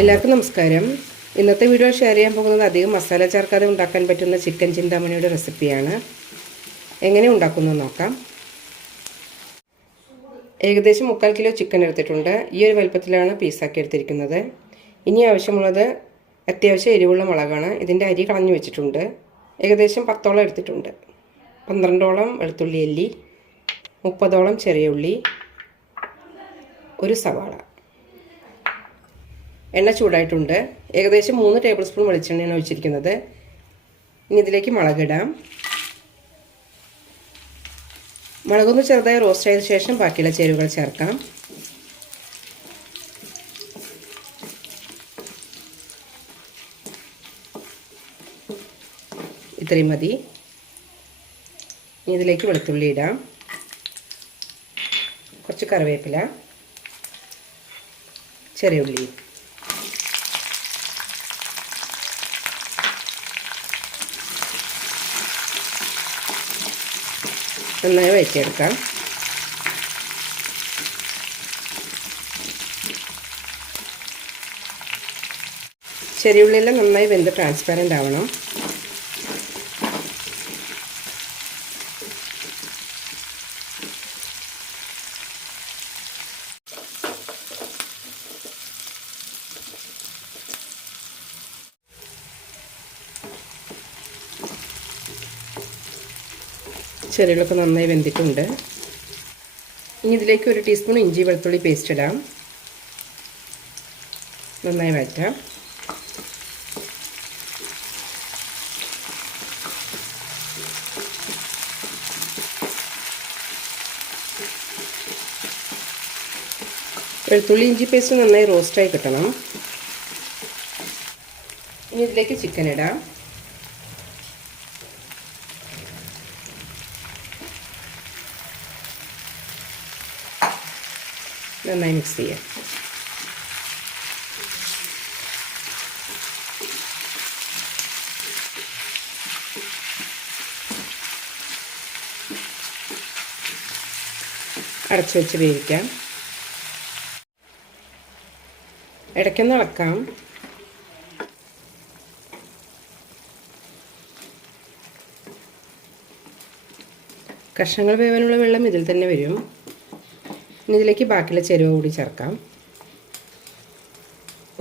എല്ലാവർക്കും നമസ്കാരം. ഇന്നത്തെ വീഡിയോ ഷെയർ ചെയ്യാൻ പോകുന്നത് അധികം മസാല ചേർക്കാതെ ഉണ്ടാക്കാൻ പറ്റുന്ന ചിക്കൻ ചിന്താമണിയുടെ റെസിപ്പിയാണ് എങ്ങനെ ഉണ്ടാക്കുന്നത് നോക്കാം. ഏകദേശം മുക്കാൽ കിലോ ചിക്കൻ എടുത്തിട്ടുണ്ട്. ഈ ഒരു വലുപ്പത്തിലാണ് പീസാക്കി എടുത്തിരിക്കുന്നത്. ഇനി ആവശ്യമുള്ളത് അത്യാവശ്യം എരിവുള്ള മുളകാണ്. ഇതിന്റെ അരി കളഞ്ഞു വെച്ചിട്ടുണ്ട്. ഏകദേശം പത്തോളം എടുത്തിട്ടുണ്ട്. പന്ത്രണ്ടോളം വെളുത്തുള്ളി അല്ലി മുപ്പതോളം ചെറിയ ഉള്ളി ഒരു സവാള. എണ്ണ ചൂടായിട്ടുണ്ട്. ഏകദേശം മൂന്ന് ടേബിൾ സ്പൂൺ വെളിച്ചെണ്ണയാണ് ഒഴിച്ചിരിക്കുന്നത്. ഇനി ഇതിലേക്ക് മുളകിടാം. മുളകൊന്ന് ചെറുതായി റോസ്റ്റ് ചെയ്ത ശേഷം ബാക്കിയുള്ള ചേരുവകൾ ചേർക്കാം. ഇത്രയും മതി. ഇനി ഇതിലേക്ക് വെളുത്തുള്ളി ഇടാം. കുറച്ച് കറിവേപ്പില ചെറിയ ഉള്ളി. നന്നായി വഴറ്റിയെടുക്കാം ചെറിയുള്ളിയെല്ലാം നന്നായി വെന്ത് ട്രാൻസ്പാരന്റ് ആവണം. ചെറികളൊക്കെ നന്നായി വെന്തിട്ടുണ്ട്. ഇനി ഇതിലേക്ക് ഒരു ടീസ്പൂൺ ഇഞ്ചി വെളുത്തുള്ളി പേസ്റ്റ് ഇടാം. നന്നായി വഴറ്റാം. വെളുത്തുള്ളി ഇഞ്ചി പേസ്റ്റ് നന്നായി റോസ്റ്റായി കിട്ടണം. ഇനി ഇതിലേക്ക് ചിക്കൻ ഇടാം. നന്നായി മിക്സ് ചെയ്യാം അടച്ചു വെച്ച് വേവിക്കാം ഇടയ്ക്കൊന്ന് ഇളക്കാം. കഷ്ണങ്ങൾ വേവാനുള്ള വെള്ളം ഇതിൽ തന്നെ വരും. ഇനി ഇതിലേക്ക് ബാക്കിയുള്ള ചേരുവ കൂടി ചേർക്കാം.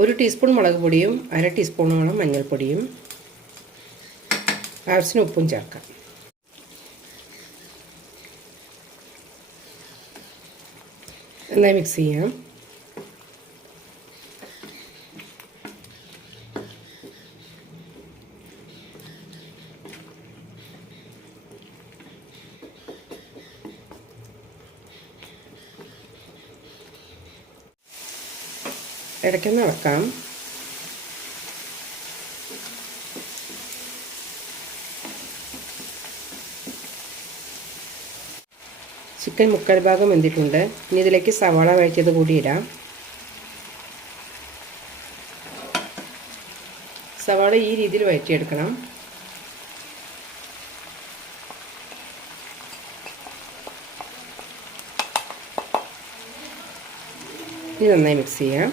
ഒരു ടീസ്പൂൺ മുളക് പൊടിയും അര ടീസ്പൂണോളം മഞ്ഞൾപ്പൊടിയും. ആവശ്യത്തിന് ഉപ്പും ചേർക്കാം. നന്നായി മിക്സ് ചെയ്യാം. ഇടയ്ക്കൊന്ന് നടക്കാം ചിക്കൻ മുക്കാൽ ഭാഗം വെന്തിട്ടുണ്ട്. ഇനി ഇതിലേക്ക് സവാള വഴറ്റിയത് കൂടി ഇടാം. സവാള ഈ രീതിയിൽ വഴറ്റിയെടുക്കണം. ഇനി നന്നായി മിക്സ് ചെയ്യാം.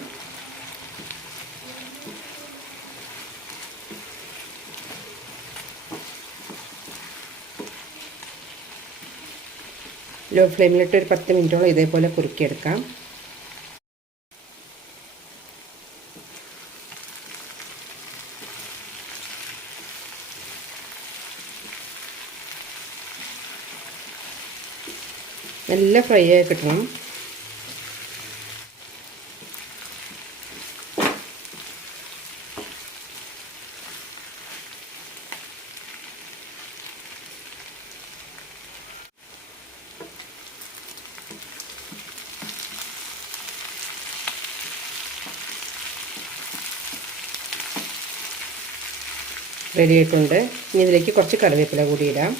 ലോ ഫ്ലെയിമിലിട്ട് ഒരു പത്ത് മിനിറ്റോളം ഇതേപോലെ കുറുക്കിയെടുക്കാം. നല്ല ഫ്രൈ ആയി കിട്ടണം. റെഡി ആയിട്ടുണ്ട് ഇനി ഇതിലേക്ക് കുറച്ച് കറിവേപ്പില കൂടി ഇടാം.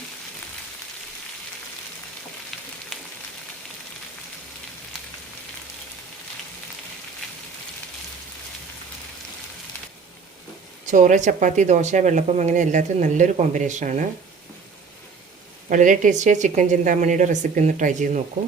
ചോറ് ചപ്പാത്തി ദോശ വെള്ളപ്പം അങ്ങനെ എല്ലാത്തിനും നല്ലൊരു കോമ്പിനേഷനാണ്. വളരെ ടേസ്റ്റിയായ ചിക്കൻ ചിന്താമണിയുടെ റെസിപ്പി ഒന്ന് ട്രൈ ചെയ്ത് നോക്കൂ.